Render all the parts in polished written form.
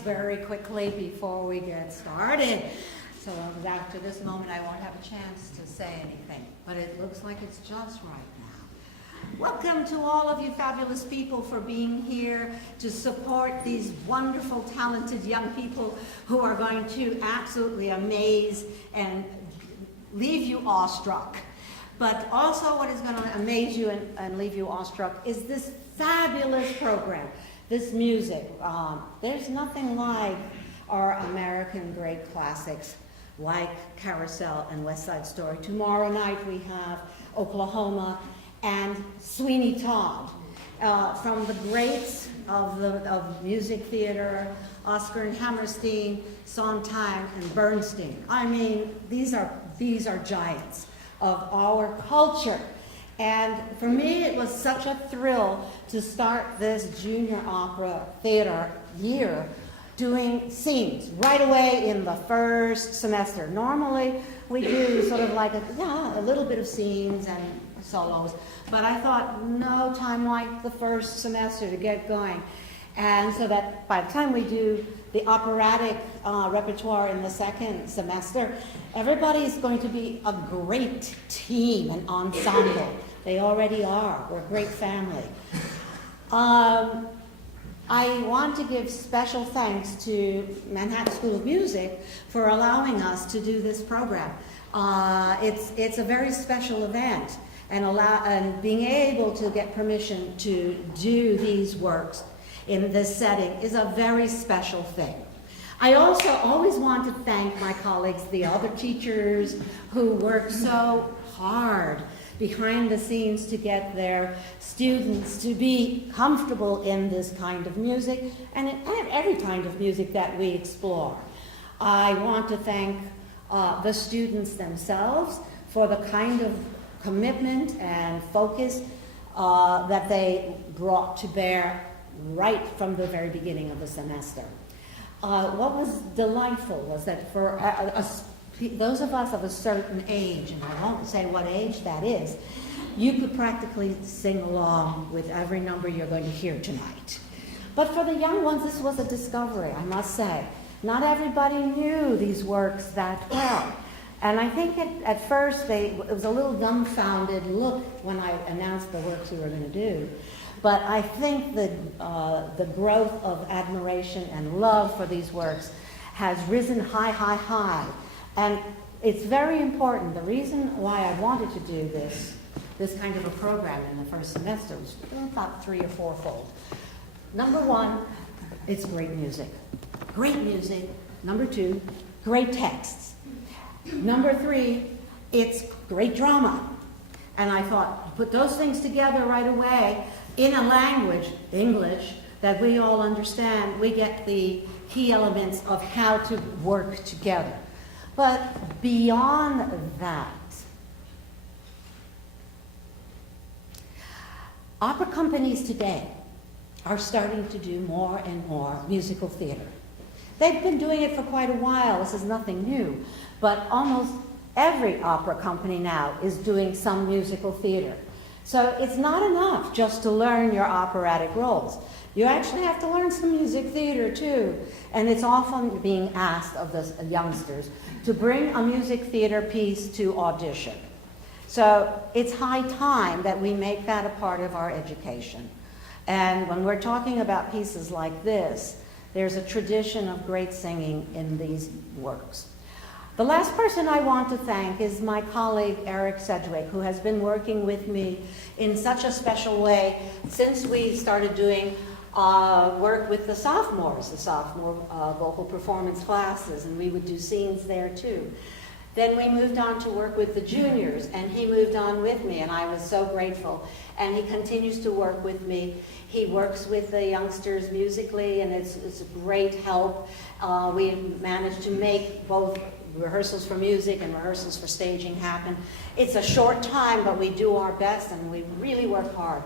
very quickly before we get started. So after this moment, I won't have a chance to say anything, but it looks like it's just right now. Welcome to all of you fabulous people for being here to support these wonderful, talented young people who are going to absolutely amaze and leave you awestruck. But also what is going to amaze you and leave you awestruck is this fabulous program, this music. There's nothing like our American great classics like Carousel and West Side Story. Tomorrow night we have Oklahoma and Sweeney Todd, from the greats of music theater, Oscar and Hammerstein, Sondheim and Bernstein. I mean, these are giants of our culture. And for me, it was such a thrill to start this junior opera theater year doing scenes right away in the first semester. Normally, we do sort of like a little bit of scenes and solos, but I thought no time like the first semester to get going. And so that by the time we do the operatic repertoire in the second semester, everybody's going to be a great team, an ensemble. They already are. We're a great family. I want to give special thanks to Manhattan School of Music for allowing us to do this program. It's a very special event, and being able to get permission to do these works in this setting is a very special thing. I also always want to thank my colleagues, the other teachers who work so hard behind the scenes to get their students to be comfortable in this kind of music and every kind of music that we explore. I want to thank the students themselves for the kind of commitment and focus that they brought to bear right from the very beginning of the semester. What was delightful was that for those of us of a certain age, and I won't say what age that is, you could practically sing along with every number you're going to hear tonight. But for the young ones, this was a discovery, I must say. Not everybody knew these works that well. And I think at first it was a little dumbfounded look when I announced the works we were going to do. But I think the growth of admiration and love for these works has risen high, high, high. And it's very important. The reason why I wanted to do this kind of a program in the first semester was about 3 or 4-fold. Number one, it's great music. Great music. Number 2, great texts. Number 3, it's great drama. And I thought, put those things together right away in a language, English, that we all understand, we get the key elements of how to work together. But beyond that, opera companies today are starting to do more and more musical theater. They've been doing it for quite a while. This is nothing new. But almost every opera company now is doing some musical theater. So it's not enough just to learn your operatic roles. You actually have to learn some music theater too. And it's often being asked of the youngsters to bring a music theater piece to audition. So it's high time that we make that a part of our education. And when we're talking about pieces like this, there's a tradition of great singing in these works. The last person I want to thank is my colleague Eric Sedgwick, who has been working with me in such a special way since we started doing work with the sophomore vocal performance classes, and we would do scenes there too. Then we moved on to work with the juniors, and he moved on with me, and I was so grateful. And he continues to work with me. He works with the youngsters musically, and it's a great help. We managed to make both rehearsals for music and rehearsals for staging happen. It's a short time, but we do our best, and we really work hard.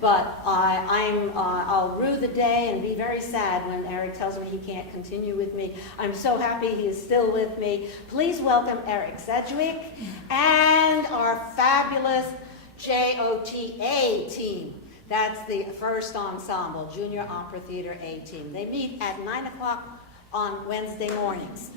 But I'll rue the day and be very sad when Eric tells me he can't continue with me. I'm so happy he is still with me. Please welcome Eric Sedgwick and our fabulous JOTA team That's the first ensemble, Junior Opera Theater A team. They meet at 9 o'clock on Wednesday mornings.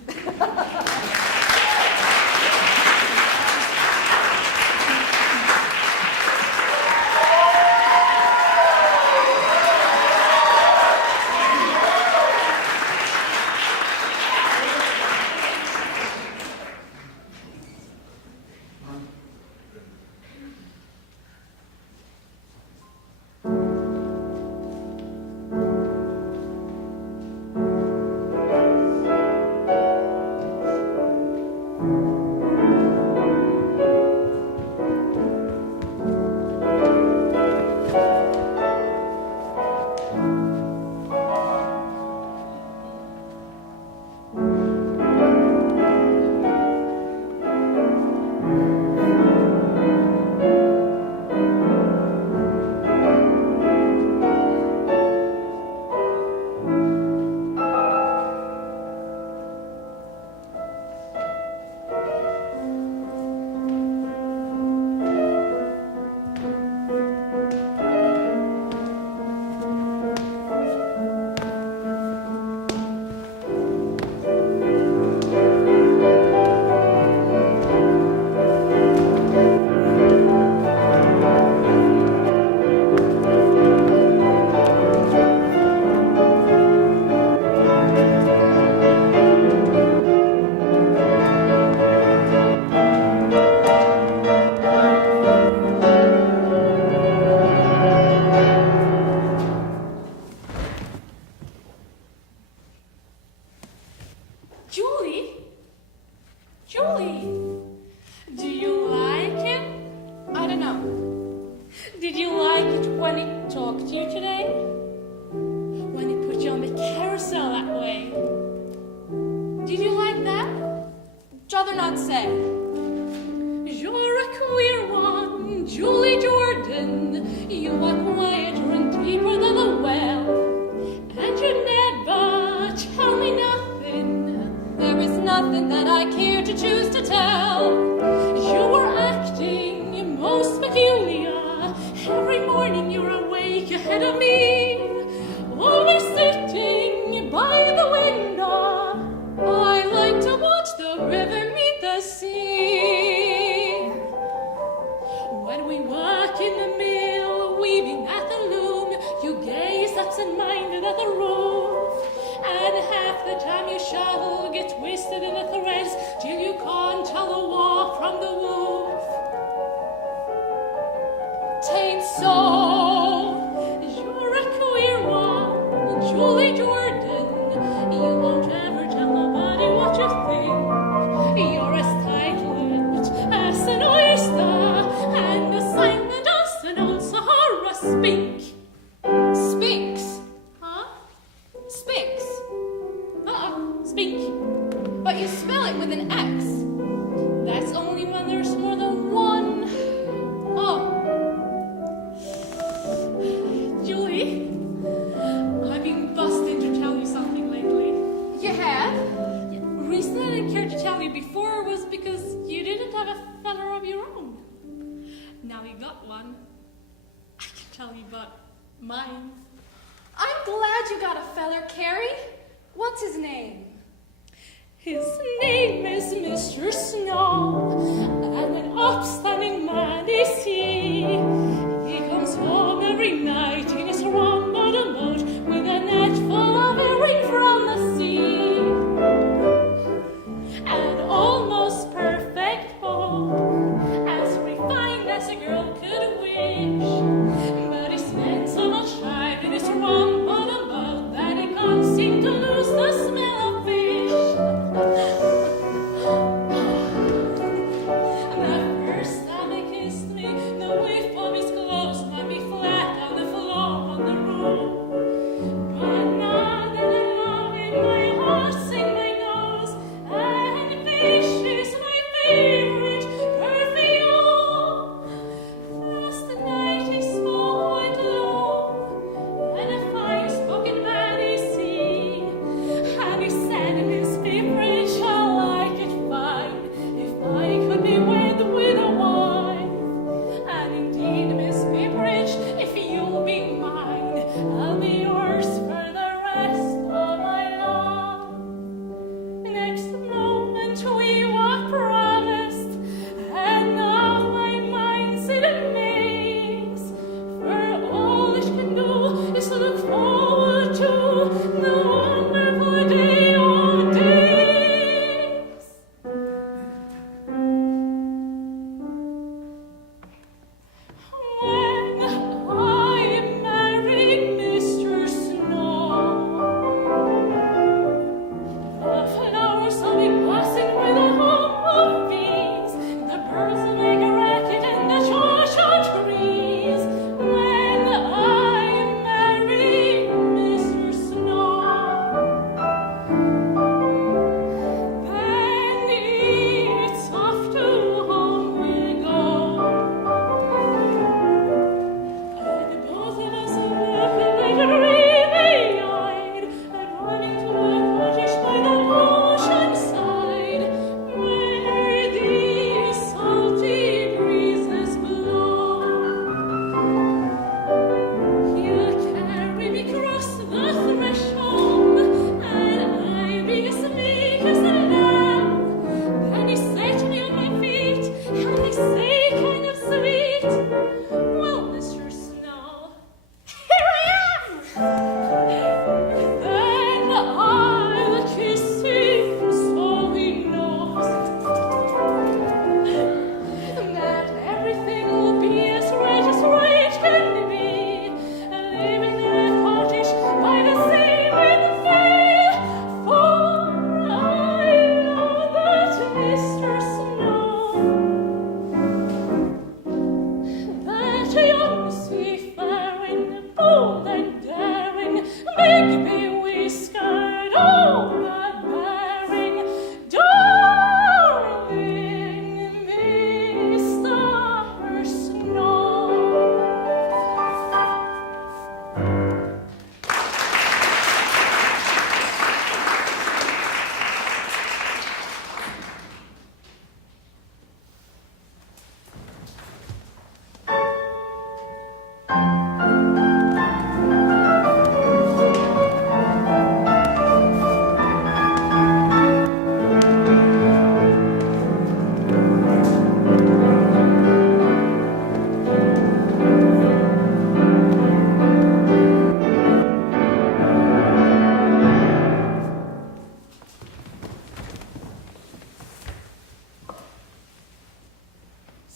First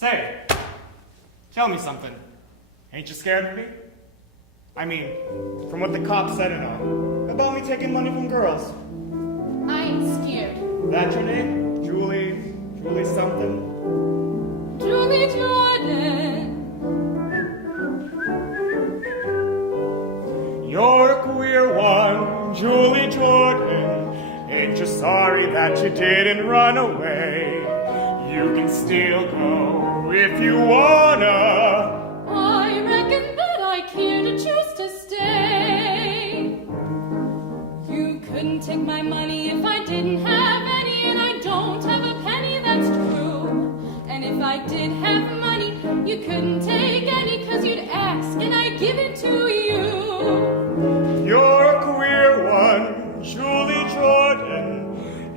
Say, tell me something. Ain't you scared of me? I mean, from what the cops said and all, about me taking money from girls. I ain't scared. That your name? Julie? Julie something? Julie Jordan. You're a queer one, Julie Jordan. Ain't you sorry that you didn't run away? You can still go if you wanna. I reckon that I care to choose to stay. You couldn't take my money if I didn't have any, and I don't have a penny, that's true. And if I did have money, you couldn't take any, 'cause you'd ask and I'd give it to you. You're a queer one, Julie Jordan.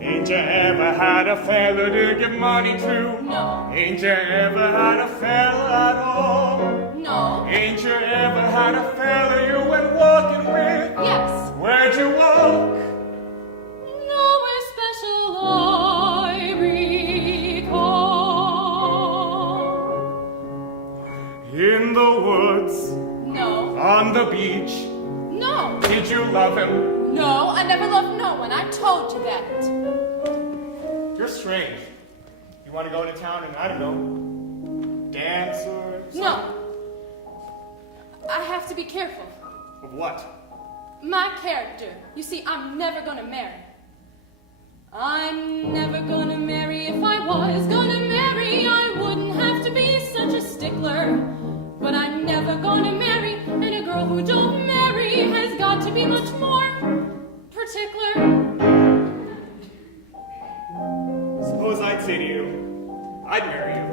Ain't you ever had a fella to give money to? No. Ain't you ever had a fella at all? No. Ain't you ever had a fella you went walking with? Yes. Where'd you walk? Nowhere special I recall. In the woods, No. on the beach. No. Did you love him? No, I never loved no one. I told you that. You're strange. You want to go to town and, I don't know, dance or something? No. I have to be careful. Of what? My character. You see, I'm never gonna marry. I'm never gonna marry. If I was gonna marry, I wouldn't have to be such a stickler. But I'm never gonna marry, and a girl who don't marry has got to be much more particular. Suppose I'd say to you, I'd marry you.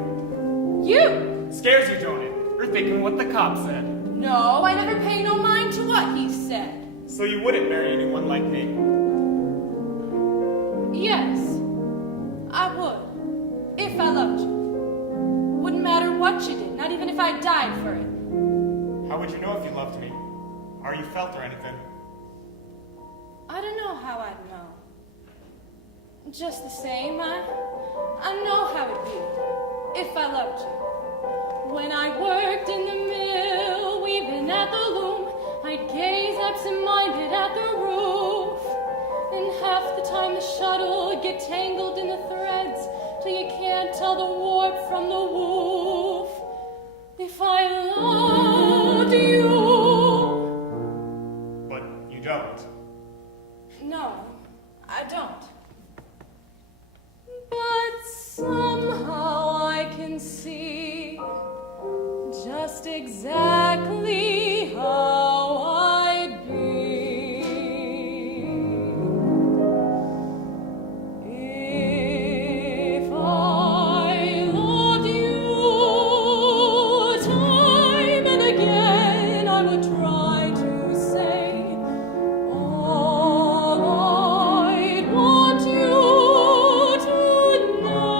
You? Scares you, don't it? You're thinking what the cop said. No, I never pay no mind to what he said. So you wouldn't marry anyone like me? Yes, I would. If I loved you. Wouldn't matter what you did, not even if I died for it. How would you know if you loved me? Or you felt or anything? I don't know how I'd know. Just the same, I know how it'd be if I loved you. When I worked in the mill, weaving at the loom, I'd gaze absent-minded at the roof. And half the time the shuttle would get tangled in the threads till you can't tell the warp from the woof. If I loved you. But you don't. No, I don't. But somehow I can see just exactly how I'd be if I loved you. Time and again I would try to say all I'd want you to know.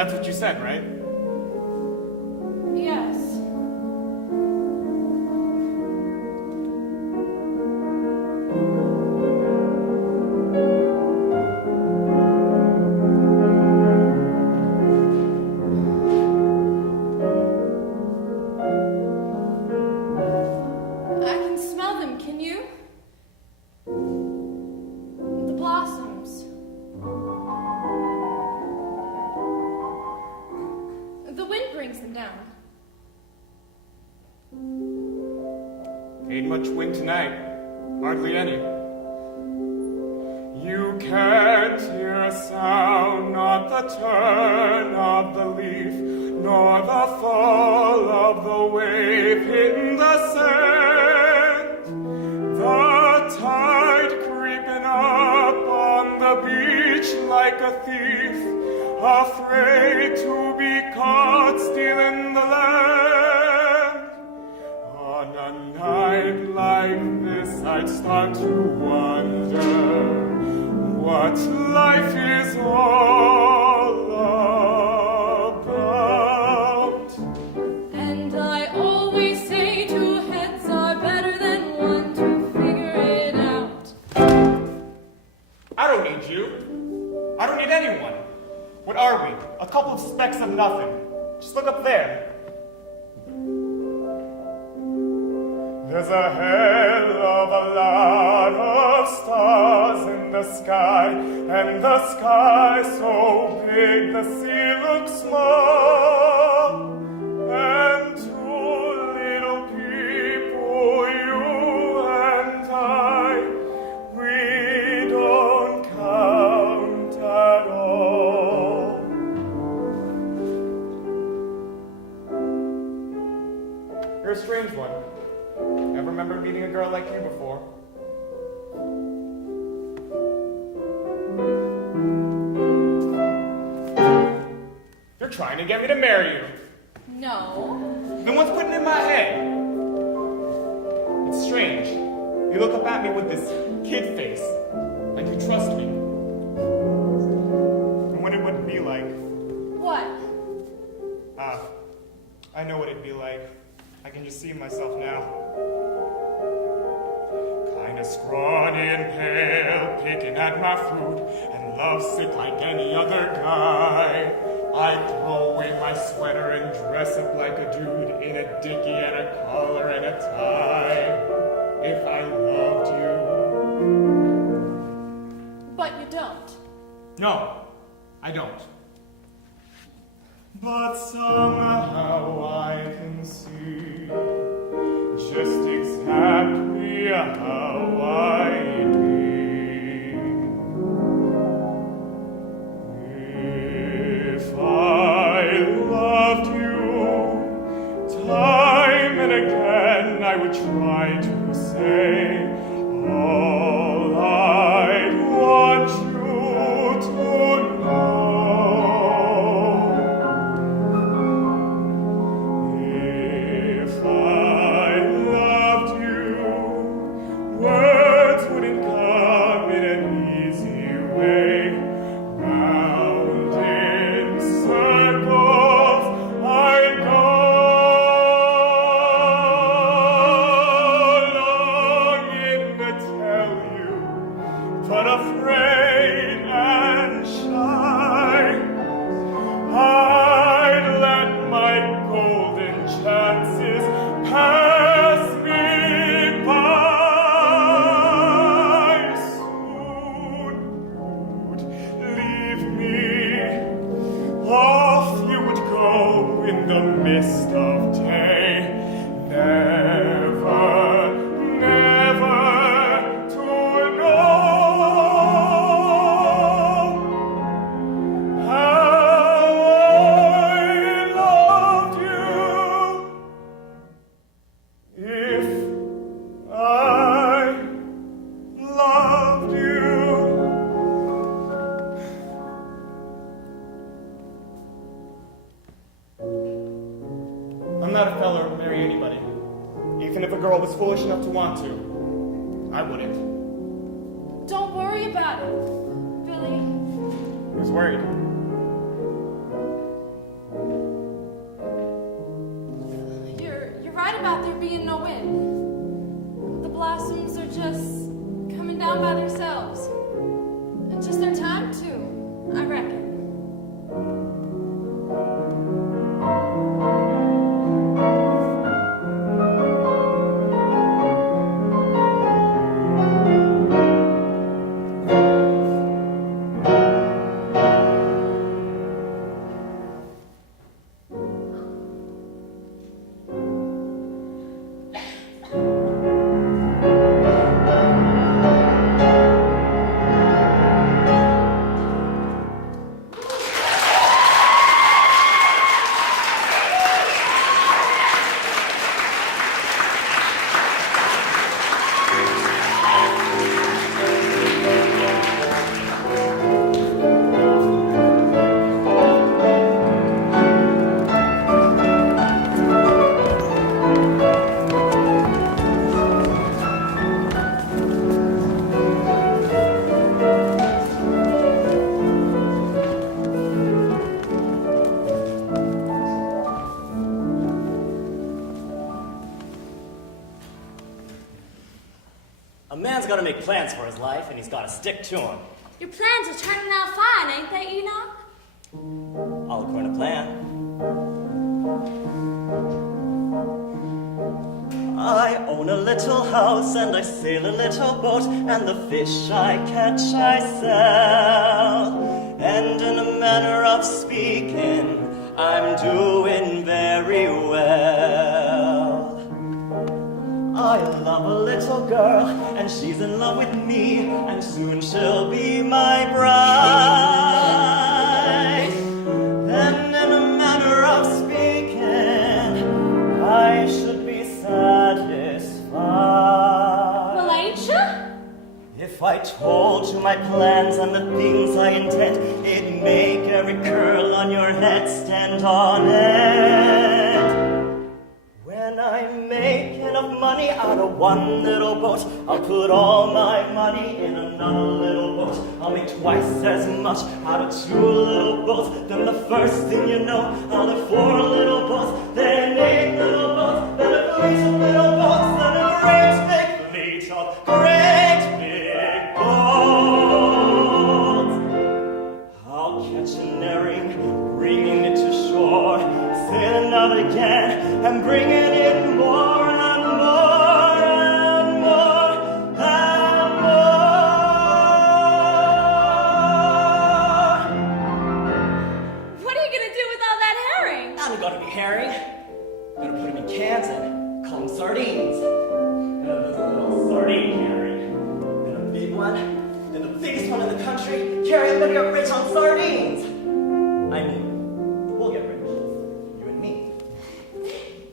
That's what you said, right? Yes. I can smell them, can you? The blossoms. The wind brings them down. Ain't much wind tonight. Hardly any. You can't hear a sound, not the turn of the leaf, nor the fall of the wave in the sand. The tide creeping up on the beach like a thief, afraid to be caught stealing the land. On a night like this, I'd start to wonder what life is all about. And I always say two heads are better than one to figure it out. I don't need you. I don't need anyone. What are we? A couple of specks of nothing. Just look up there. There's a hell of a lot of stars in the sky, and the sky so big the sea looks small. And two little people, you and I, we don't count at all. You're a strange one. Never remember meeting a girl like you before. You're trying to get me to marry you. No. Then what's putting it in my head? It's strange. You look up at me with this kid face, like you trust me. And what it would be like. What? I know what it'd be like. I can just see myself now. Kinda scrawny and pale, picking at my fruit, and lovesick like any other guy. I'd throw away my sweater and dress up like a dude in a dickie and a collar and a tie. If I loved you. But you don't. No, I don't. But somehow I can see just exactly how I'd be. If I loved you, time and again I would try to say all I'd want you to know. But afraid and shy, I'd let my golden chances pass me by. Soon you'd leave me, off you would go in the mist of day, never, never to know. I'm not a fella who'd marry anybody. Even if a girl was foolish enough to want to. I wouldn't. Don't worry about it, Billy. Who's worried? being no wind. The blossoms are just coming down by themselves. And just their time, too, I reckon. A man's got to make plans for his life, and he's got to stick to them. Your plans are turning out fine, ain't they, Enoch? All according to plan. I own a little house, and I sail a little boat, and the fish I catch I sell. And in a manner of speaking, I'm doing very well. I love a little girl, and she's in love with me, and soon she'll be my bride. And in a manner of speaking, I should be satisfied. Well, ain't you? If I told you my plans and the things I intend, it'd make every curl on your head stand on end. When I make enough money out of one little boat, I'll put all my money in another little boat. I'll make twice as much out of two little boats. Then the first thing you know, I'll have four little boats, then 8 little boats, then a fleet of little boats, then a great big fleet of great big boats. I'll catch an herring, bringing it to shore, sailing out again, and bringing in more and more and more and more. What are you gonna do with all that herring? I'm gonna be herring. I'm gonna put them in cans and call them sardines. And there's a little sardine herring, and a big one, and the biggest one in the country. Carrie, I'm gonna get rich on sardines. I mean, we'll get rich. You and me.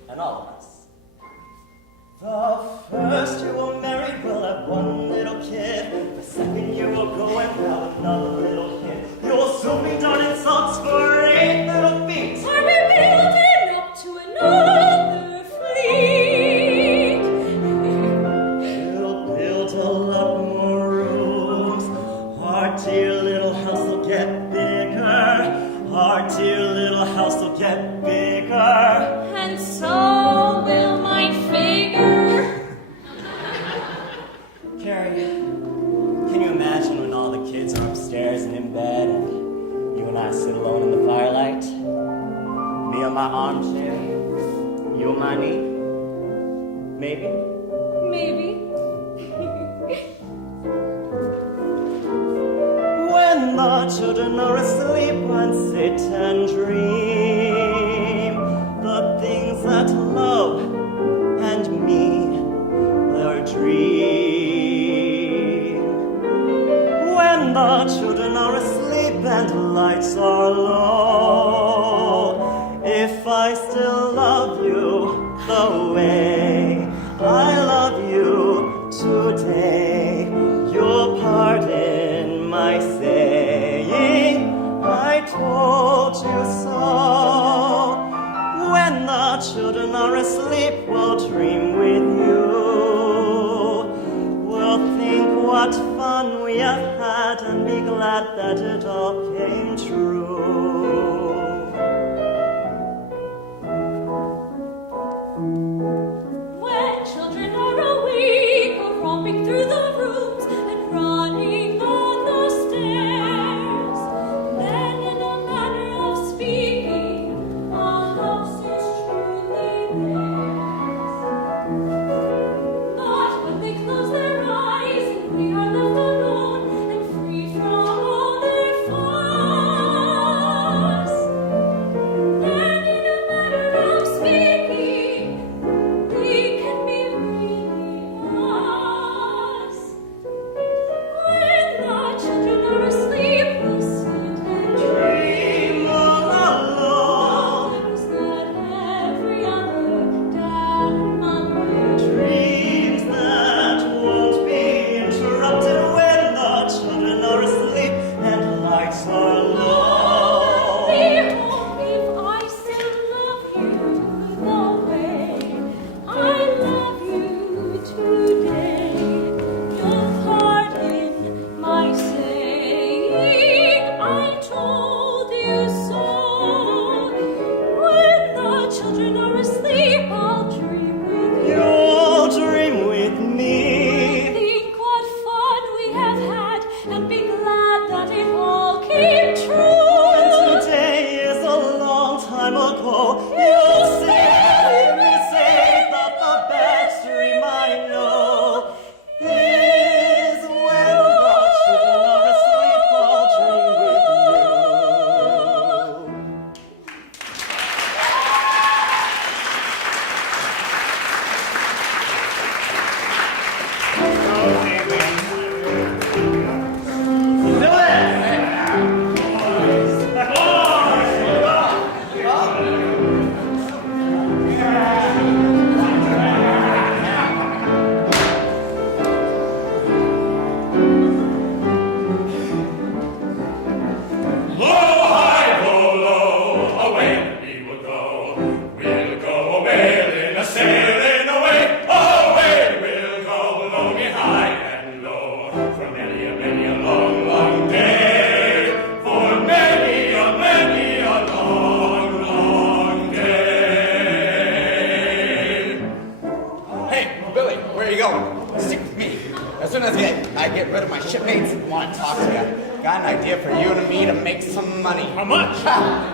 And all of us. The first you were married will have one little kid. The second you will go and have another little kid. You'll soon be done in socks for 8 little feet. Are we building up to another fleet? We'll build a lot more rooms. Our dear little house will get bigger. Our dear little house will get bigger. And so will my figure. Carrie, can you imagine when all the kids are upstairs and in bed and you and I sit alone in the firelight? Me on my armchair, you on my knee? Maybe? Maybe. When the children are asleep and sit and dream the things that love and me their dream. When the children are asleep and the lights are low, if I still love you the way I love you today, you'll pardon my saying I told you so. When the children are asleep, we'll dream with you. We'll think what fun we have had and be glad that it all came true.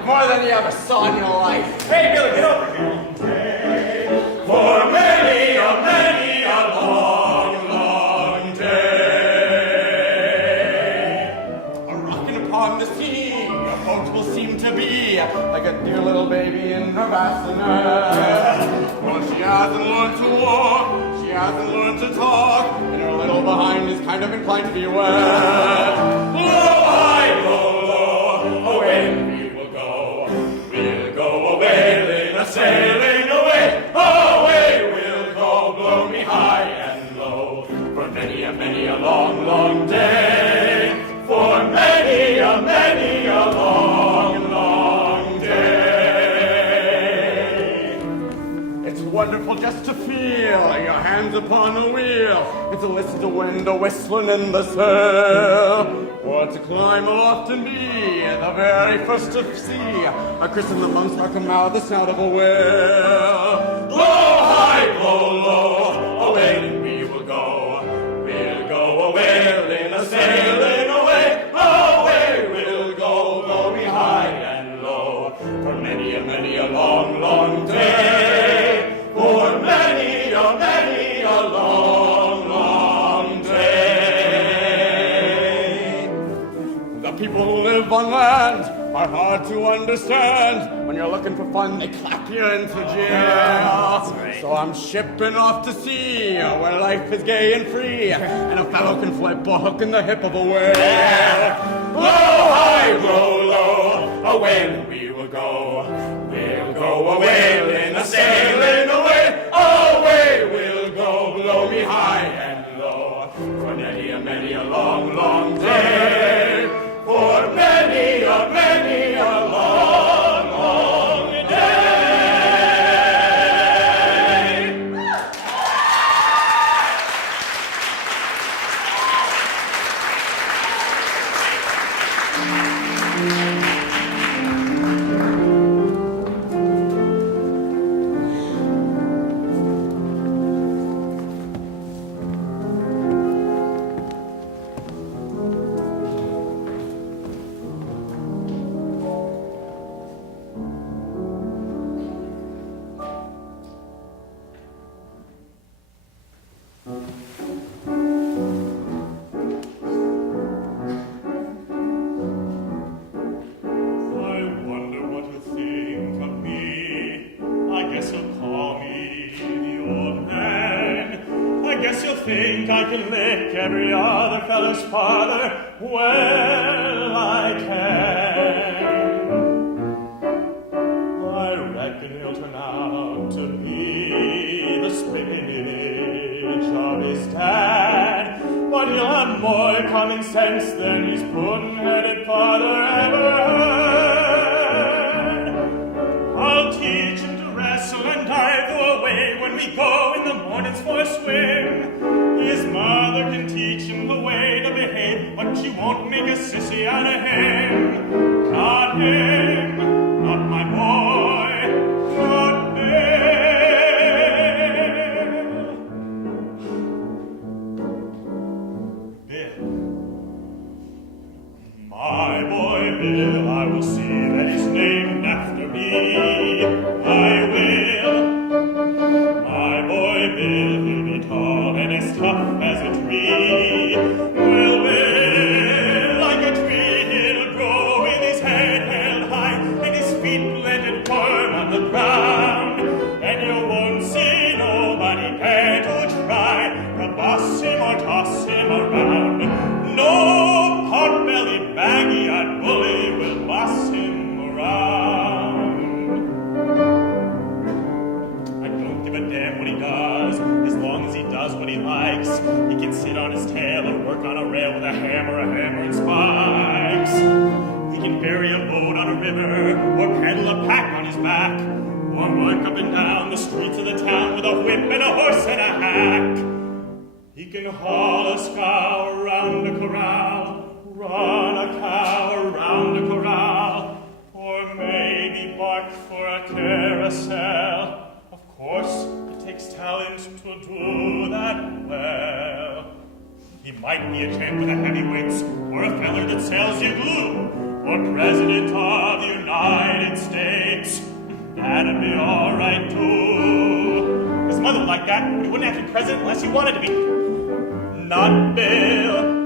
More than you ever saw in your life. Hey, Billy, get over here. For many a long, long day. A rocking upon the sea, your boat will seem to be like a dear little baby in her bassinet. Well, she hasn't learned to walk, she hasn't learned to talk, and her little behind is kind of inclined to be wet. Blow high, blow low, away we will go. We'll go a-wailing, a-sailing away. Away we'll go, blow me high and low. For many a long, long day. For many a long, long day. It's wonderful just to feel your hands upon the wheel, and to listen to wind a-whistling in the sail, or to climb aloft and be the very first to see a christen the monks that come out of the snout of a whale. Blow high, blow low, a-wailing we will go. We'll go a-wailing, a-sailing away. Away we'll go, blow me high and low. For many a long, long day. For many a long, long day. The people who live on land are hard to understand. When you're looking for fun, they clap you into jail. So I'm shipping off to sea, where life is gay and free, and a fellow can flip a hook in the hip of a whale. Blow high, blow low, a-wailing we will go. We'll go a-wailing, a-sailing away. Away we'll go, blow me high and low. For many a long, long day. For many a long, long day. Think I can lick every other fellow's father? Well, I can. I reckon he'll turn out to be the spinach of his dad, but he'll have more common sense than his puddin'-headed father ever had. I'll teach him to wrestle and dive away when we go in the mornings for a swim. His mother can teach him the way to behave, but she won't make a sissy out of him. Not him, not my boy, not Bill. Bill. My boy Bill, I will see that he's named after me. I will. My boy Bill, he'll be tall and as tough as a tree. Well, Bill, like a tree, he'll grow with his head held high and his feet planted firm on the ground. And you won't see nobody care to try to boss him or toss him around. No pot-bellied, baggy-eyed bully will boss him around. I don't give a damn what he does, as long as he does what he likes. He can sit on his tail or work on a rail with a hammer and spikes. He can ferry a boat on a river, or pedal a pack on his back, or work up and down the streets of the town with a whip and a horse and a hack. He can haul a scow around a corral, run a cow around a corral, or maybe bark for a carousel. Of course, it takes talent to do that well. He might be a champ with the heavyweights, or a feller that sells you glue, for President of the United States. That'd be all right, too. His mother liked that, but he wouldn't have to be president unless he wanted to be. Not Bill.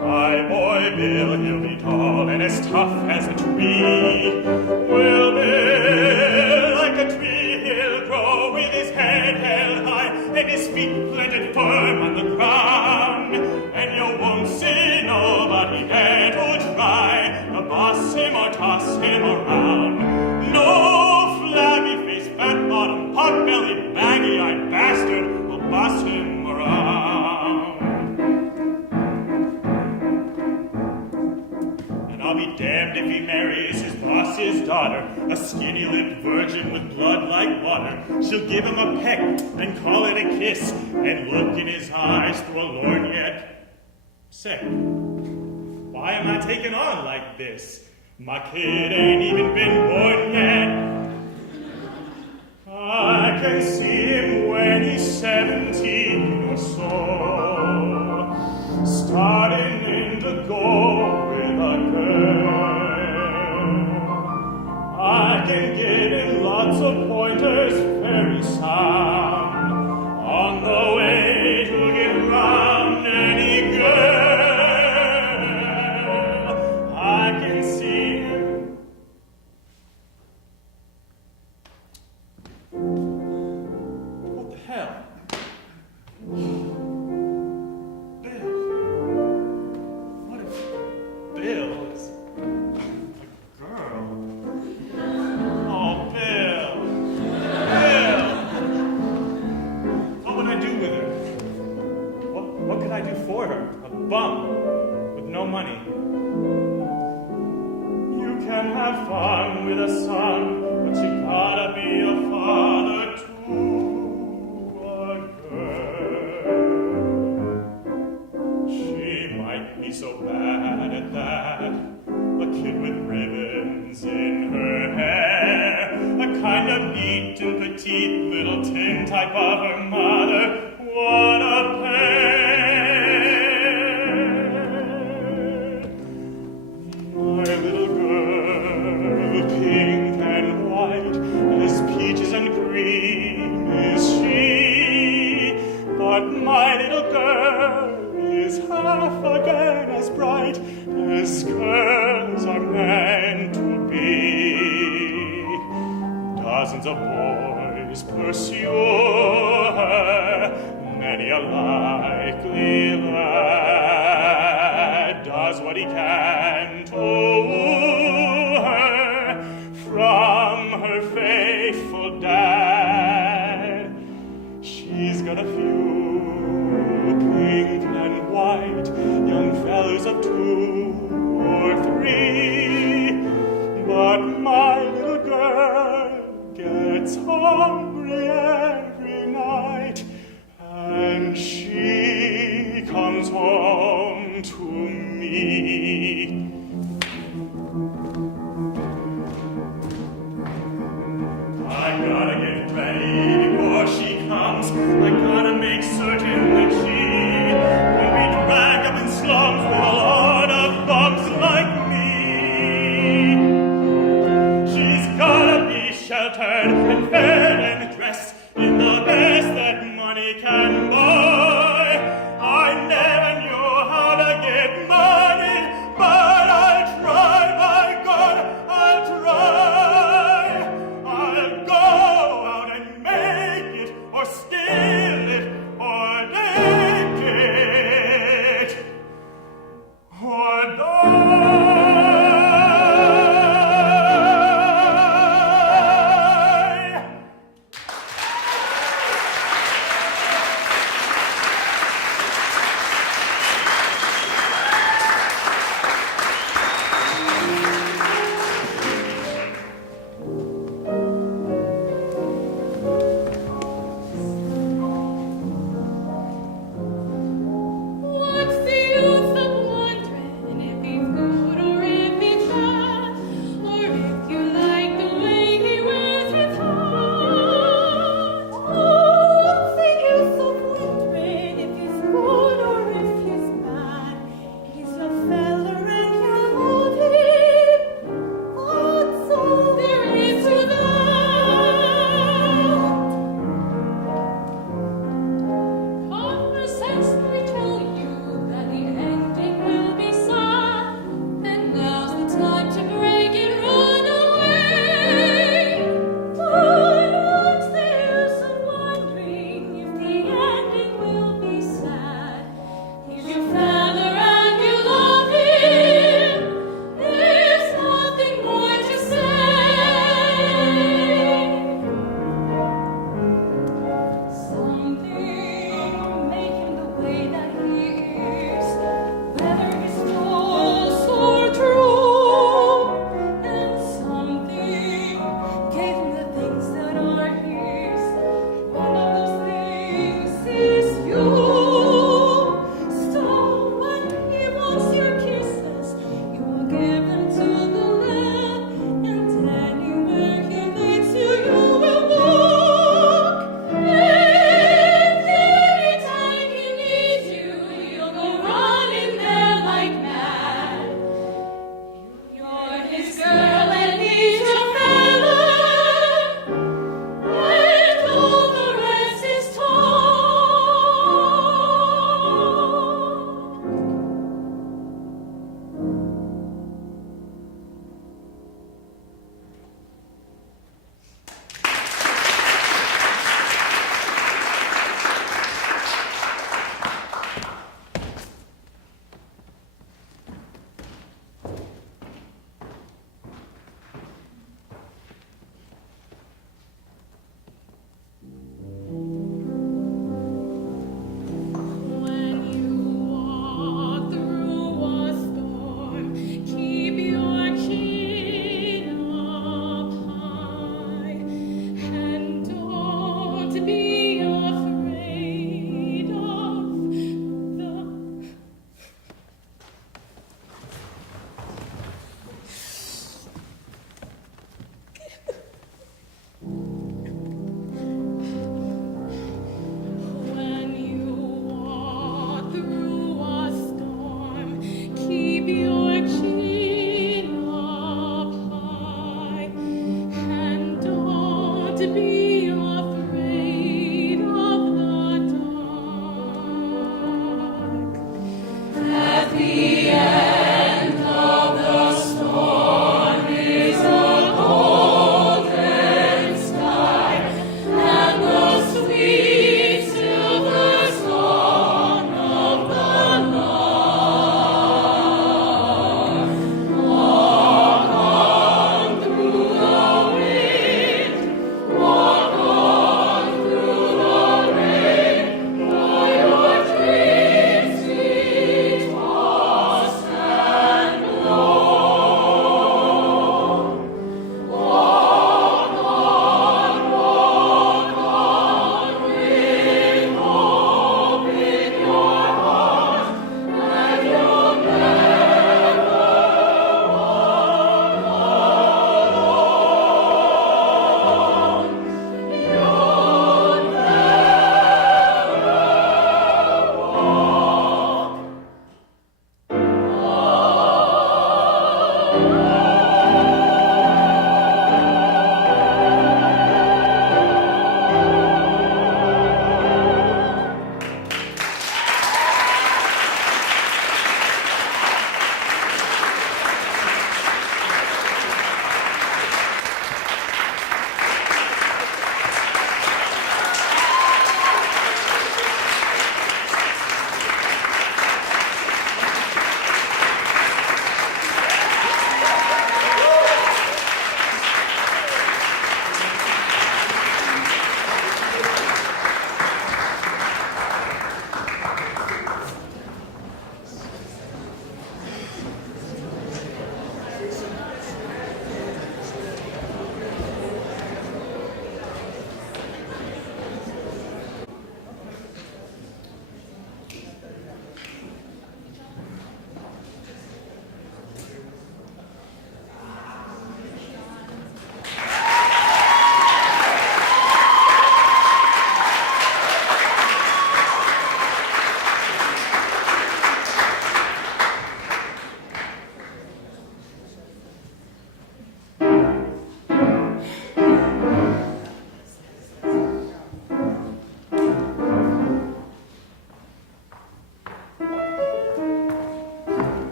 My boy Bill, he'll be tall and as tough as a tree. Will Bill, like a tree, he'll grow with his head held high and his feet planted firm on the ground. And you won't see nobody dare to try to boss him or toss him around. No flabby-faced, fat-bottomed, pot-bellied, baggy-eyed bastard will boss him around. And I'll be damned if he marries his boss's daughter, a skinny-lipped virgin with blood like water. She'll give him a peck and call it a kiss and look in his eyes through a lorgnette. Say, why am I taking on like this? My kid ain't even been born yet. I can see him when he's 17 or so, starting in to go with a girl. I can give him lots of pointers very sound on the way to get round any girl. I can see him. What the hell? Bill. What if Bill is a girl? Oh, Bill. Bill. What would I do with her? What could I do for her? A bum with no money. You can have fun with a son, but you gotta be a father to a girl. She might be so bad at that, a kid with ribbons in her hair, a kind of neat and petite little tin type of her mother. What a pair! My little girl, pink and white, as peaches and cream is she. But my little girl is half again as bright as girls are meant to be. Dozens of boys pursue her, many a likely lad does what he can to woo her from her faithful dad. She's got a few pink and white young fellows of 2 or 3, but my little girl gets hungry every night, and she comes home to me. I gotta get ready before she comes. I gotta make certain that she won't be dragged up in slums with a lot of bums like me. She's gotta be sheltered and fed and dressed in the best that money can buy. I never knew how to get money, but I'll try, by God, I'll try. I'll go out and make it, or steal it, or take it, or die. be afraid of the dark. At the end of the storm is a golden sky and the sweet silver song of the lark. Walk on through the wind, walk on through the rain, for your dreams be tossed and blown. Walk on with hope in your heart, and you'll never walk alone.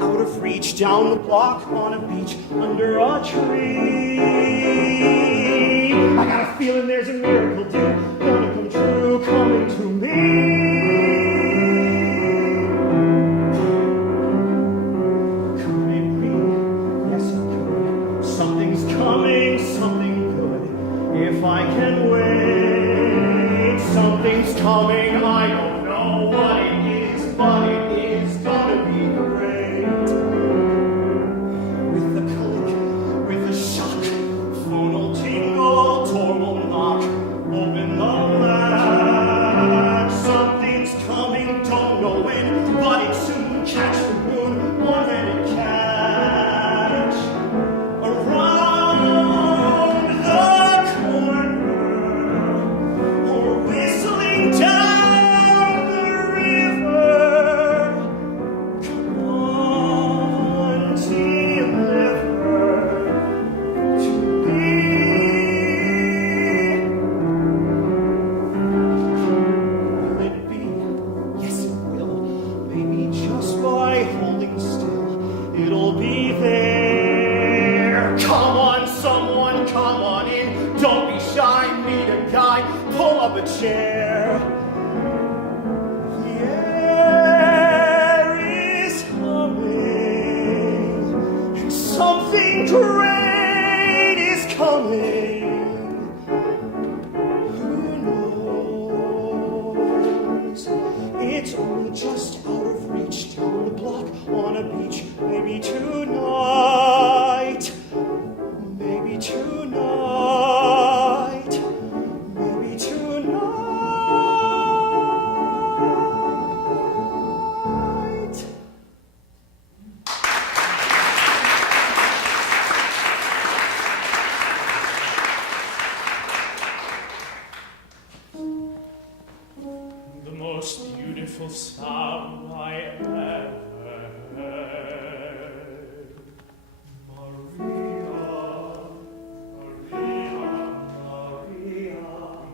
You'll reach down the block on a beach under a tree. I got a feeling there's a miracle due, gonna come true. to me. Could it be? Yes, it could. Something's coming, something good. If I can wait, something's coming. I don't know what it is, but it is gonna be great. With the click, with the shock, phone will tingle, door will knock, open the latch. Something's coming, don't know when, but it soon catch the moon, one-headed catch. Around the corner, or whistling down the river. Come on, deliver to me. Will it be? Yes, it will. Maybe just by holding still, it'll be there. Come on, someone, come on in. Don't be shy, meet a guy, pull up a chair. The air is humming, and something great is coming. Who knows? It's only just out of reach, down the block on a beach. Maybe tonight, maybe tonight, maybe tonight. The most beautiful sound I ever heard. Maria, Maria, Maria,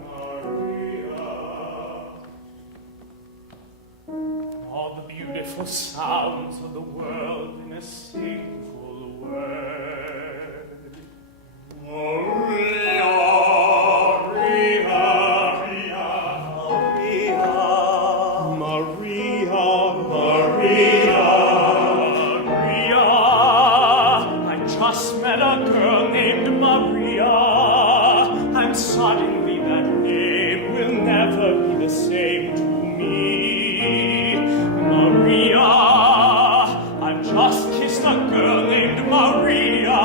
Maria. All the beautiful sounds of the world in a single word. Maria, Maria, Maria, Maria, Maria. I just met a girl named Maria, and suddenly that name will never be the same to me. Maria, I've just kissed a girl named Maria,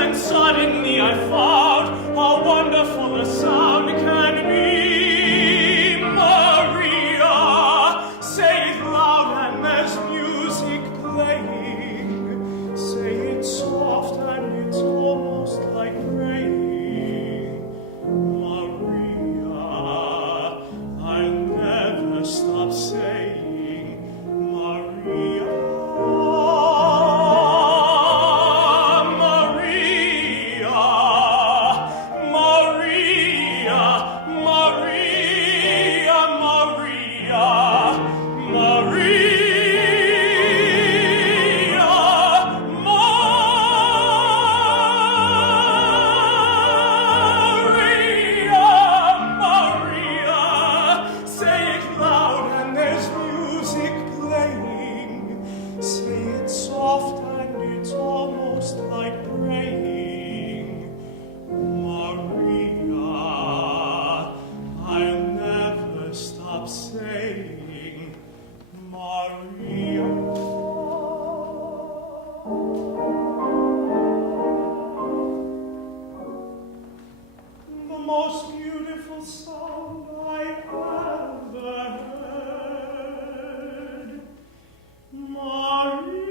and suddenly I found how wonderful the sound can be. Maria, say it loud and there's music playing. Say it soft and it's almost like praying. Maria, I'll never stop saying Maria. Maria, Maria, Maria, Maria, Maria, say it loud and there's music playing. Say it soft and it's almost like praying. Maria, I'll never stop saying Maria. The most beautiful sound I ever heard. Maria.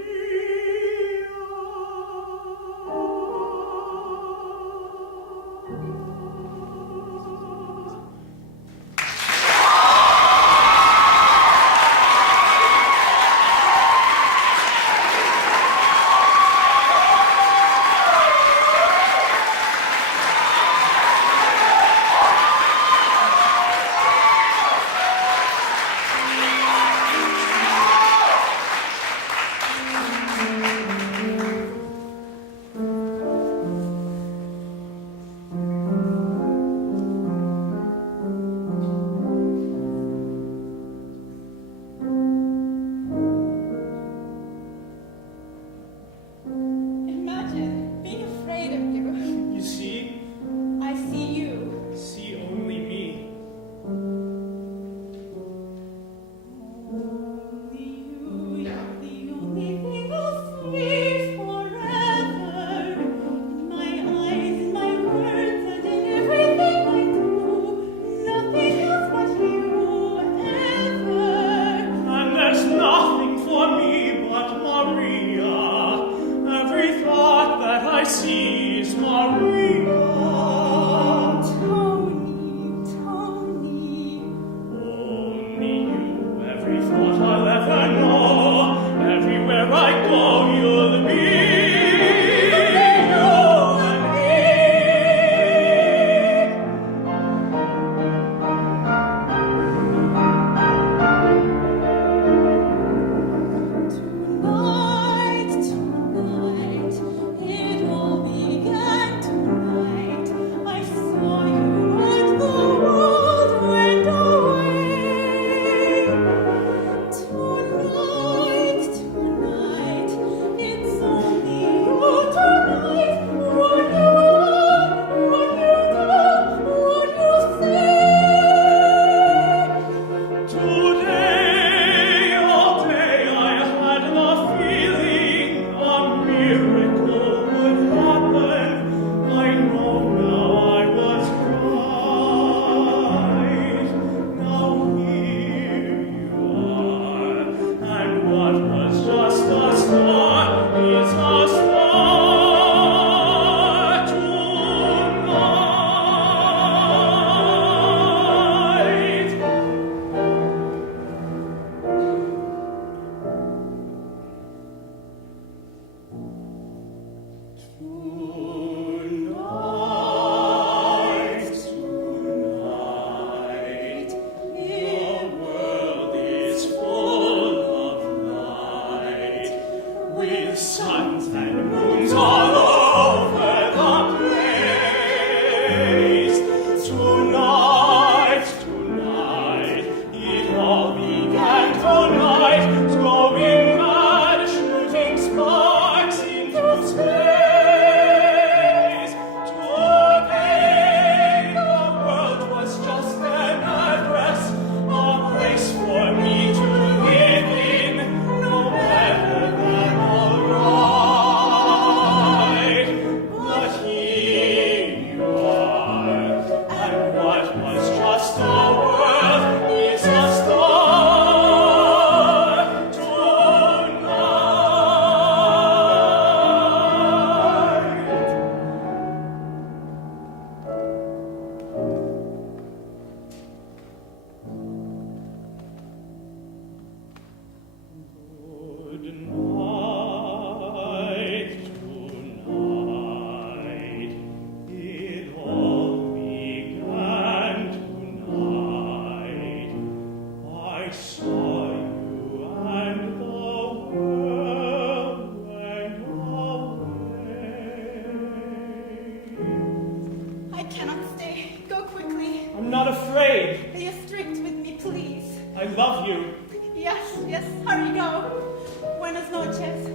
I'm not afraid. Be strict with me, please. I love you. Yes, hurry, go. Buenas noches.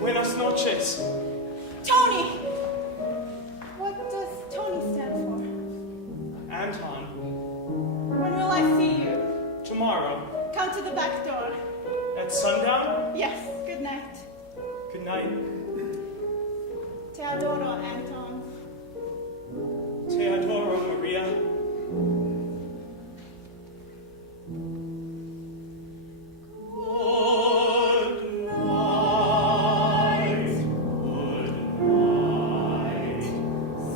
Buenas noches. Tony! What does Tony stand for? Anton, When will I see you? tomorrow, Come to the back door. at sundown, Yes, good night. good night. Te adoro, Anton. Te adoro, Maria. Good night. Good night.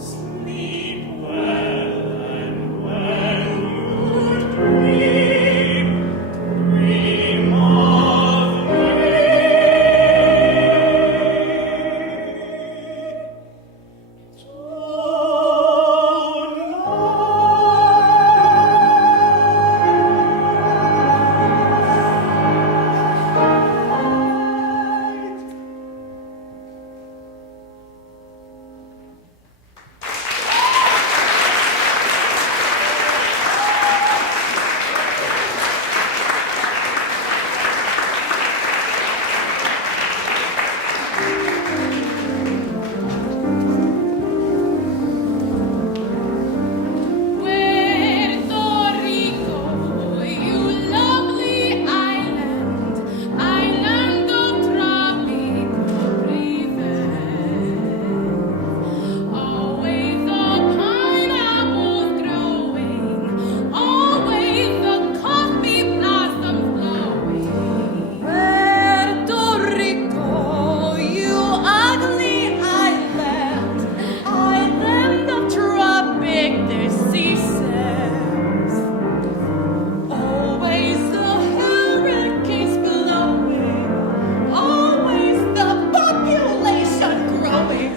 Sleep well, and when you dream, dream of me. Puerto Rico, you lovely island, island of tropical breezes. Always the pineapples growing, always the coffee blossoms blowing. Puerto Rico, you ugly island, island of tropic diseases. Always the hurricanes blowing, always the population growing,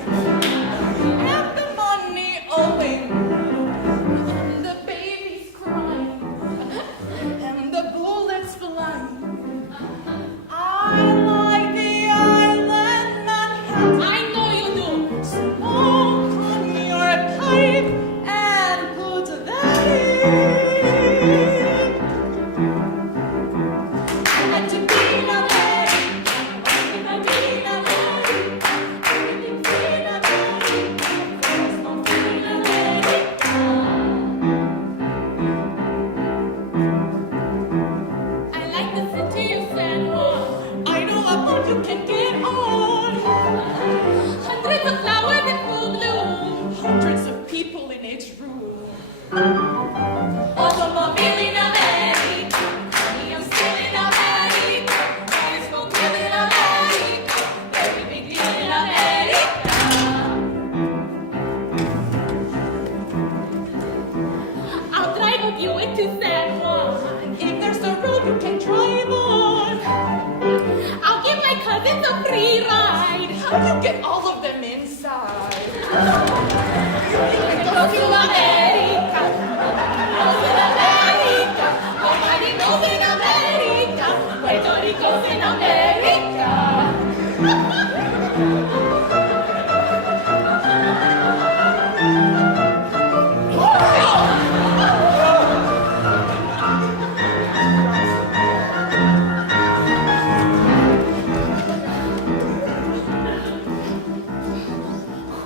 and the money owing, and the babies crying, and the bullets flying. I like the island Manhattan. I know you do. Smoke from your pipe and put that in. Argentina, Argentina, I like the city of San Juan. I know a boat you can get on. Hundreds of flowers in full bloom. Hundreds of people in each room. Automobile in America. I'm still in America. High school kill in America. Every big deal in America. I'll drive a Buick to San Juan. If there's a road you can drive on. I'll give my cousins a free ride. How do you get all of them inside? Go to America. Go to America. Nobody goes in America. Puerto Rico's in America.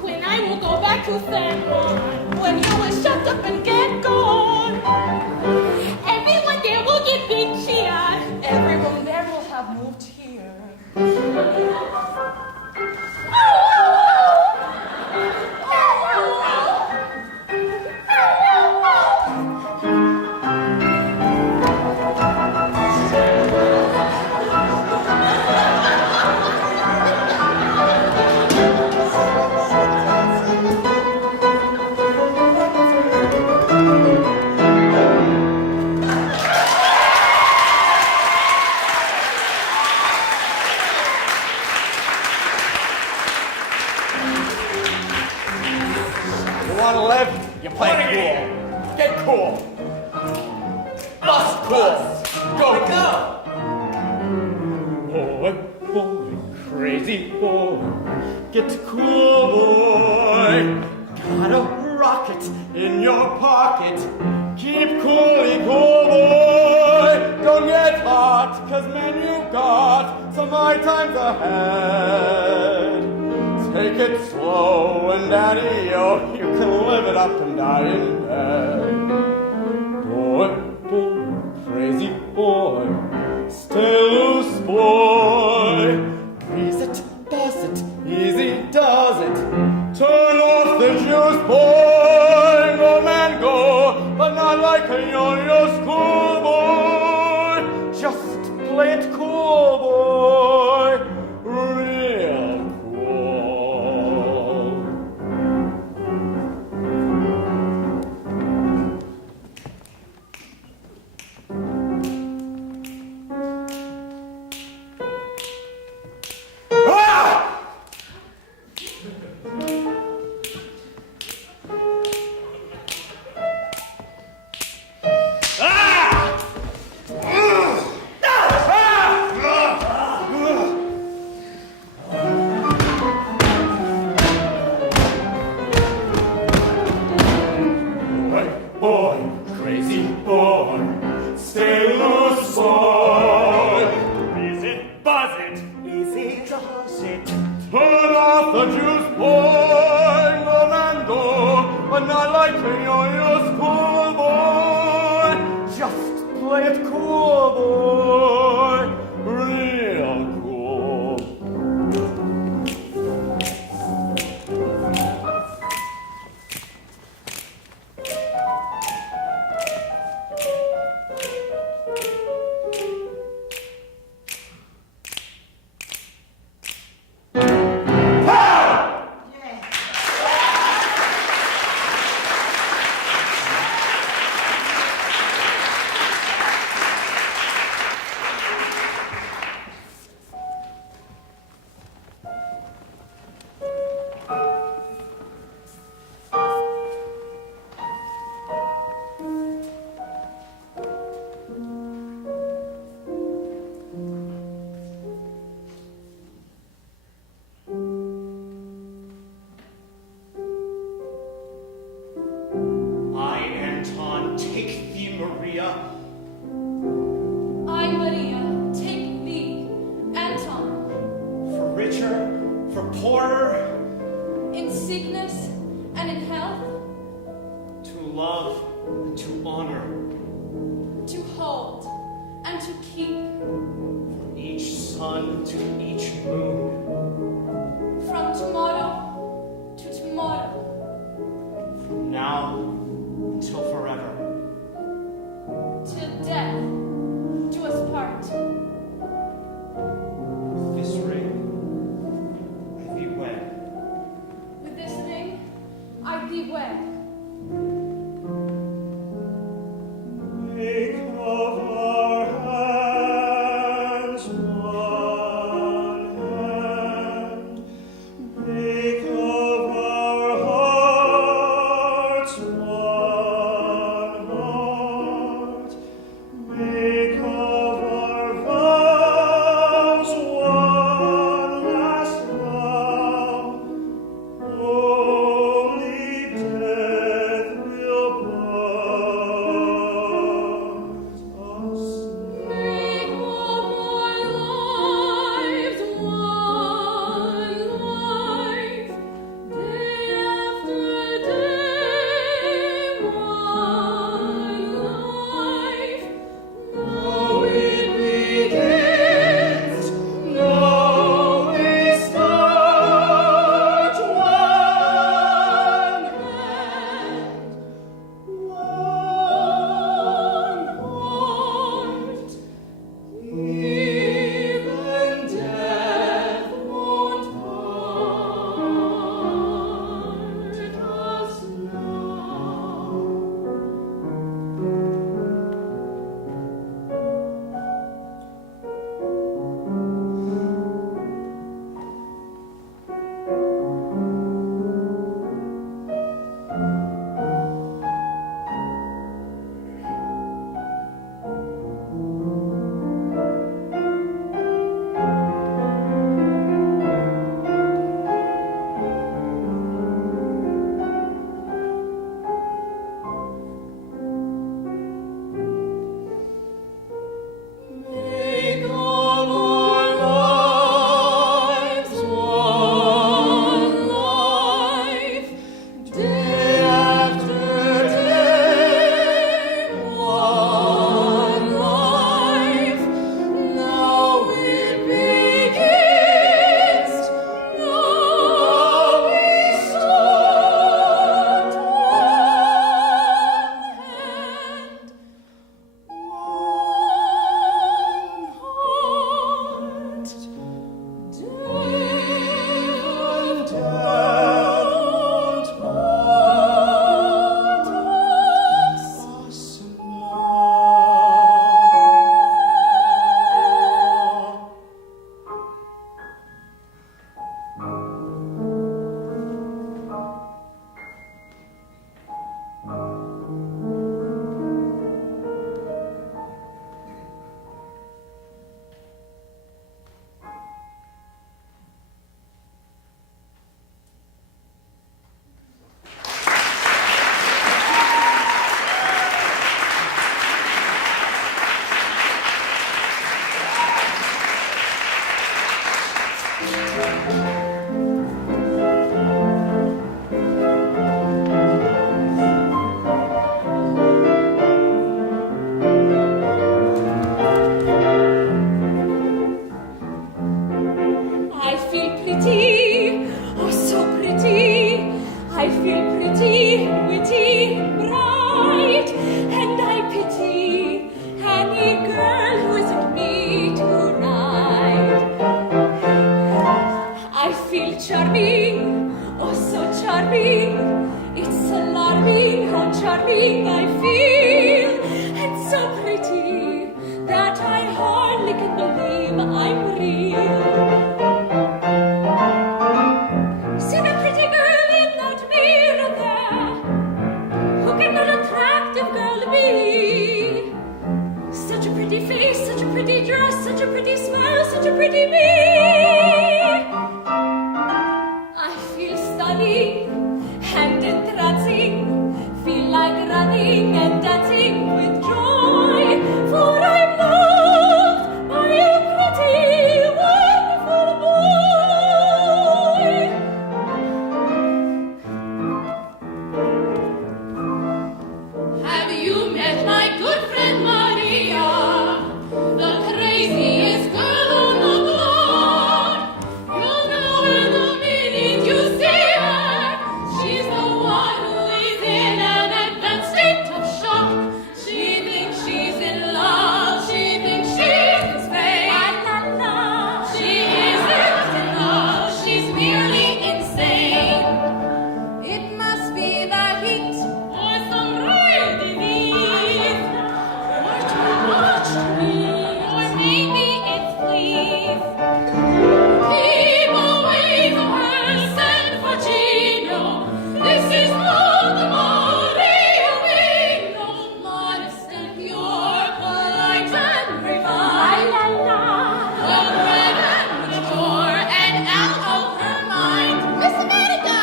When I will go back to San Juan, when you will shut up and get gone, everyone there will get big cheer. Everyone there will have moved here. You want to live? You play cool. Get cool. Bust cool. Go. Boy, crazy boy. Get cool, boy. Got a rocket in your pocket. my time's ahead. Take it slow and daddy-o, you can live it up and die in bed. Boy, boy, crazy boy, stay loose, boy. Grease it, buzz it, easy does it. Turn off the juice, boy. Go, man, go, but not like a yo-yo schoolboy. Just play it cool, boy. Real cool. Boy, crazy boy, stay loose, boy. Grease it, buzz it, Easy does it. turn off the juice, boy. Go, man, go, but not like a yo-yo schoolboy. Just play it cool, boy. Real cool. I, Anton, take thee, Maria. I, Maria, take thee, Anton, For richer, for poorer, in sickness and in health, to love and to honor, to hold and to keep, from each sun to each moon, from tomorrow to tomorrow, from now until forever. till death do us part. With this ring, I thee wed. With this ring, I thee wed. Make of our hands one hand, make charming I feel, and so pretty that I hardly can believe I'm real. See the pretty girl in that mirror there. Who can that attractive girl be? Such a pretty face, such a pretty dress, such a pretty smile, such a pretty me. I feel stunning and entrancing, feel like running and dancing with joy, for I'm loved by a pretty, wonderful boy. Have you met my good friend Maria, the craziest girl on the block? You'll know her the minute you see her. She's the one who is in an advanced state of shock. She thinks she's in love. She thinks she's in space. She isn't in love. She's merely insane. It must be the heat or some rare disease, or too much trees, or maybe it's fleas. Keep away from her, send for Gino. This is not the Maria we know. Modest and pure, polite and refined. Well bred and mature, and out of her mind. Miss America!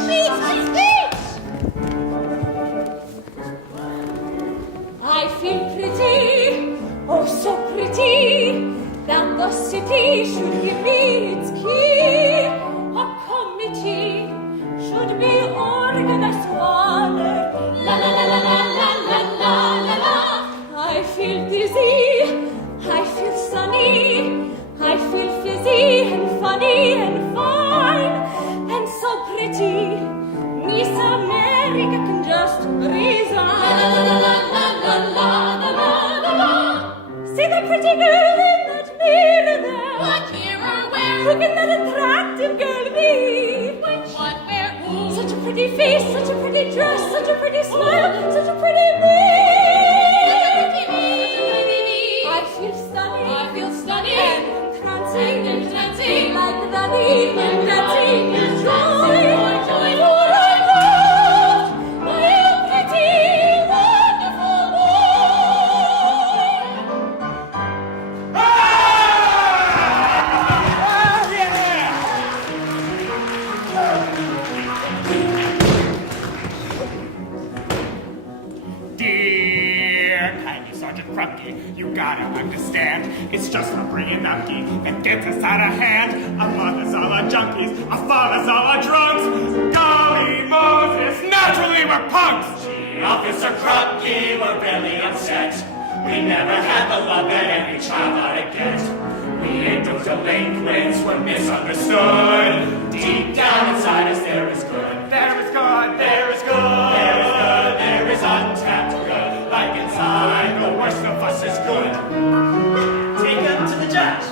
Speech! I feel pretty, oh so pretty, that the city should give me its key. A committee should be organized to honor. La la la la la la la la la la. I feel dizzy, I feel sunny, I feel fizzy and funny and fine, and so pretty. Miss America can just resign. La la la la la la la la la la. See the pretty girl in that mirror there. What mirror? Where? Who can that attractive girl be? Which? What? Where? Who? Such a pretty face, such a pretty dress, such a pretty smile, such a pretty me. I feel stunning. I feel stunning. And entrancing, like running and dancing and joy. For I'm loved by a pretty, wonderful boy. Dear kindly Sergeant Krupke, you gotta understand, it's just a bringing upkeep that gets us out of hand. Our mothers all are junkies, our fathers all are drunks. Golly Moses, naturally we're punks. Gee, Officer Krupke, we're really upset. We never had the love that every child ought to get. We ain't those delinquents, we're misunderstood. Deep down inside us there is good. There is good, There is good. There is good. There is untapped good. Like inside, the worst of us is good. Take him to the judge.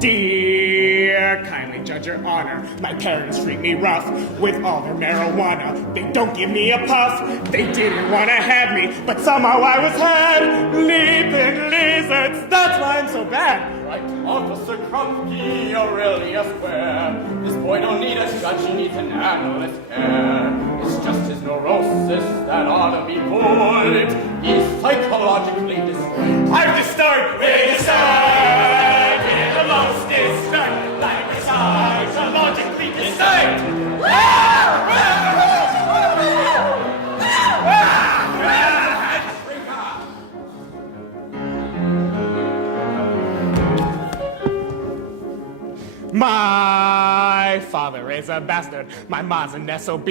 Dear kindly judge your honor, my parents treat me rough with all their marijuana. They don't give me a puff. They didn't want to have me, but somehow I was had. Leaping lizards, that's why I'm so bad. Right, Officer Krupke, you're really a square. This boy don't need a judge, he needs an analyst care. It's just his neurosis that ought to be pulled. He's psychologically disturbed. I'm disturbed. We're disturbed. We're the most disturbed. Like we're psychologically disturbed. My father is a bastard. My ma's an SOB.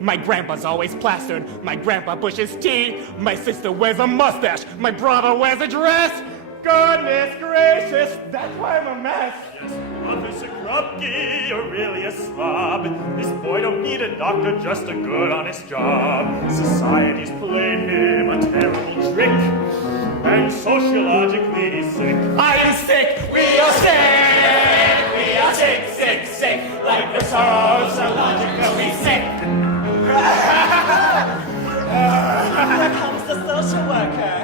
My grandpa's always plastered. My grandpa pushes tea. My sister wears a mustache. My brother wears a dress. Goodness gracious, that's why I'm a mess. Yes, Officer Krupke, you're really a slob. This boy don't need a doctor, just a good, honest job. Society's played him a terrible trick, and sociologically he's sick. Are you sick? We are sick! We are sick, sick, sick! Like the sociologically sick! Here comes the social worker.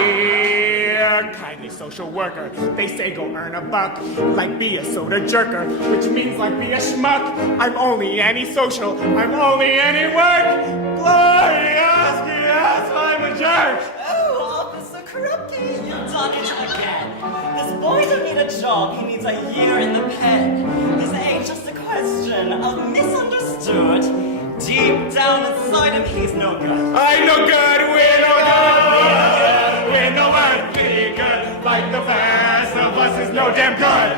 Dear kindly social worker, they say go earn a buck, like be a soda jerker, which means like be a schmuck. I'm only antisocial, I'm only any work. Glorious, yes, I'm a jerk. Oh, Officer Krupke, you've done it again. This boy don't need a job, he needs a year in the pen. This ain't just a question of misunderstood. Deep down inside him, he's no good. I'm no good, we're no good, we're no earthly good, like the best of us is no damn good.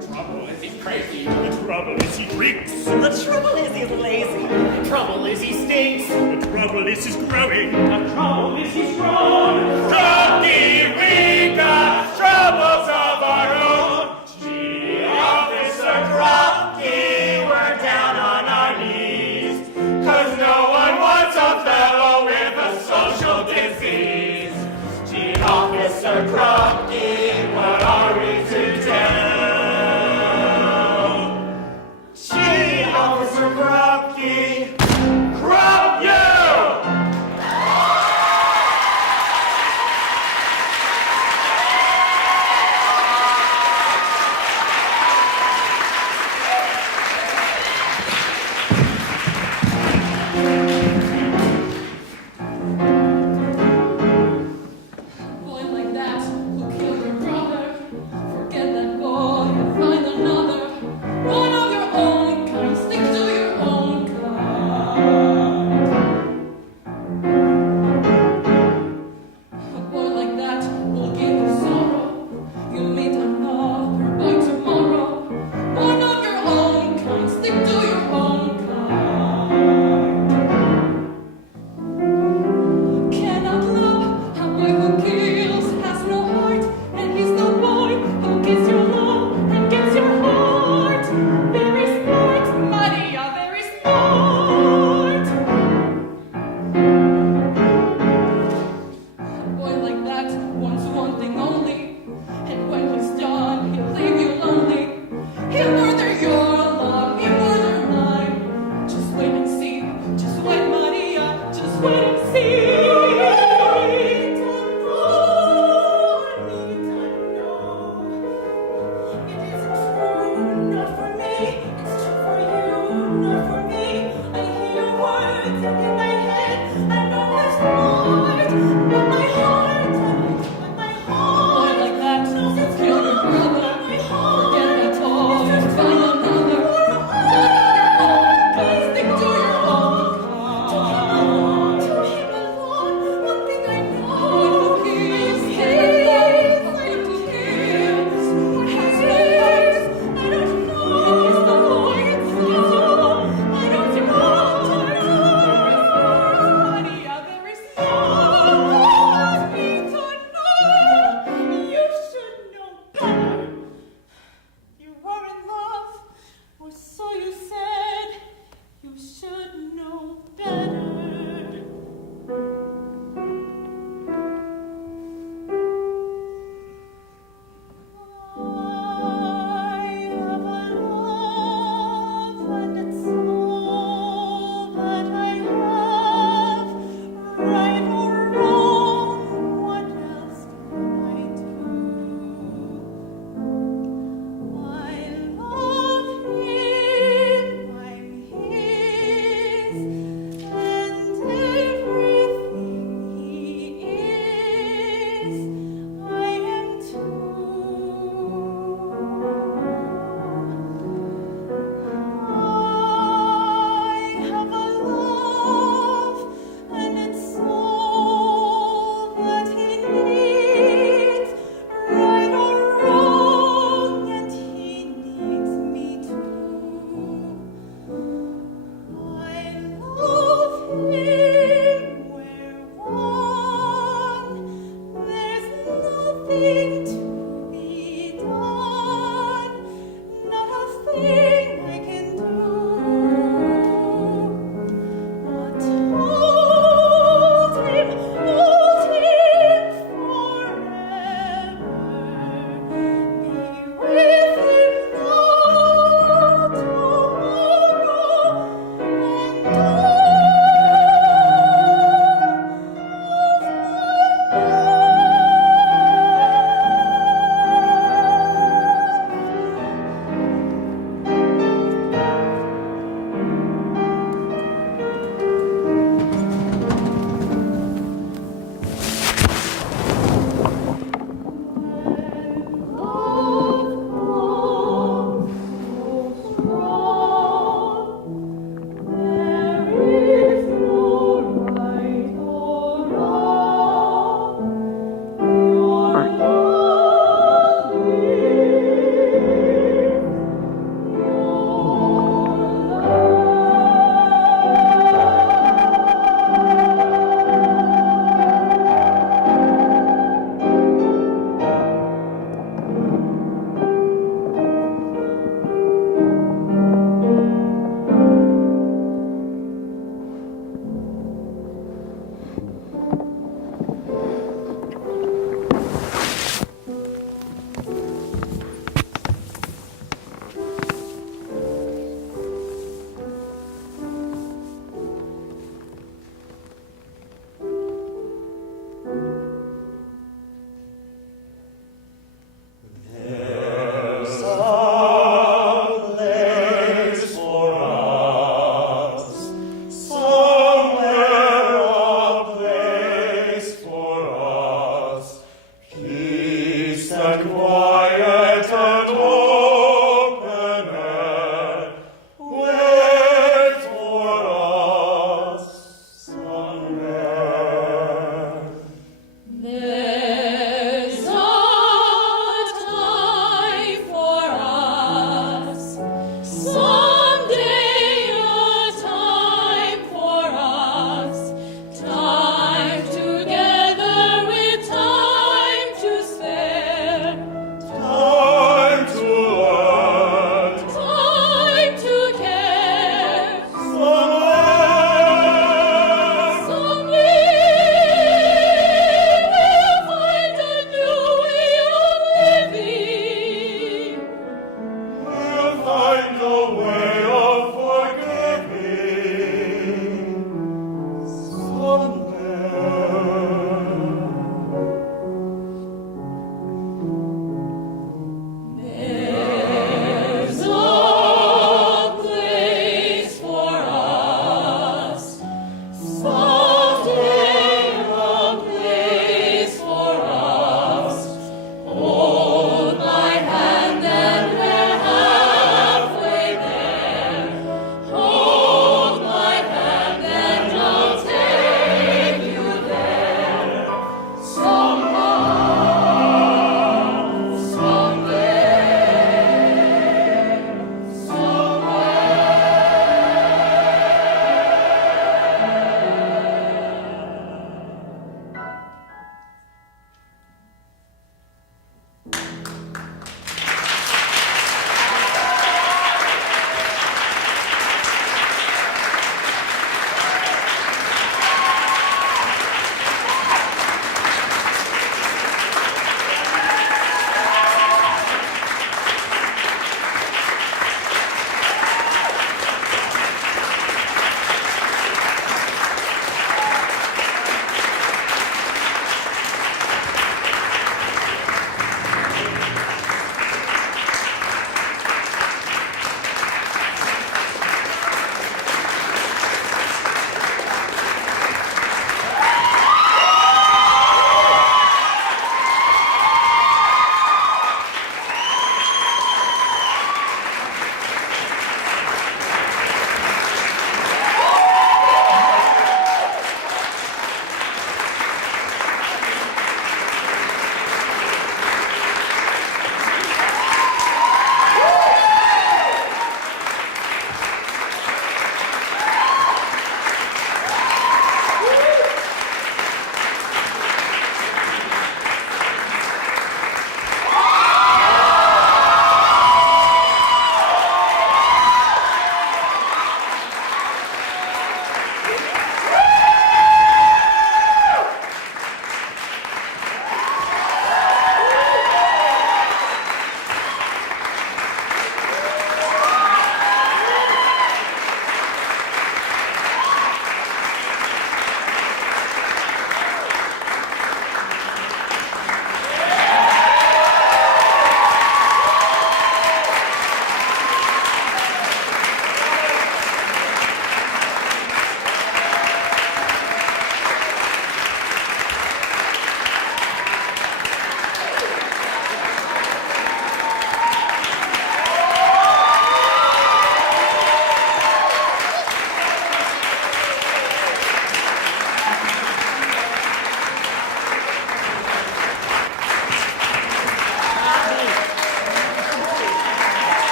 The trouble is he's crazy, The trouble is he drinks. the trouble is he's lazy, the trouble is he stinks, The trouble is he's growing. the trouble is he's strong. Rocky, we got troubles of our own. Gee, Officer Rocky, we're down on our knees, 'cause no one wants a fellow with a social disease. Gee, Officer Rocky,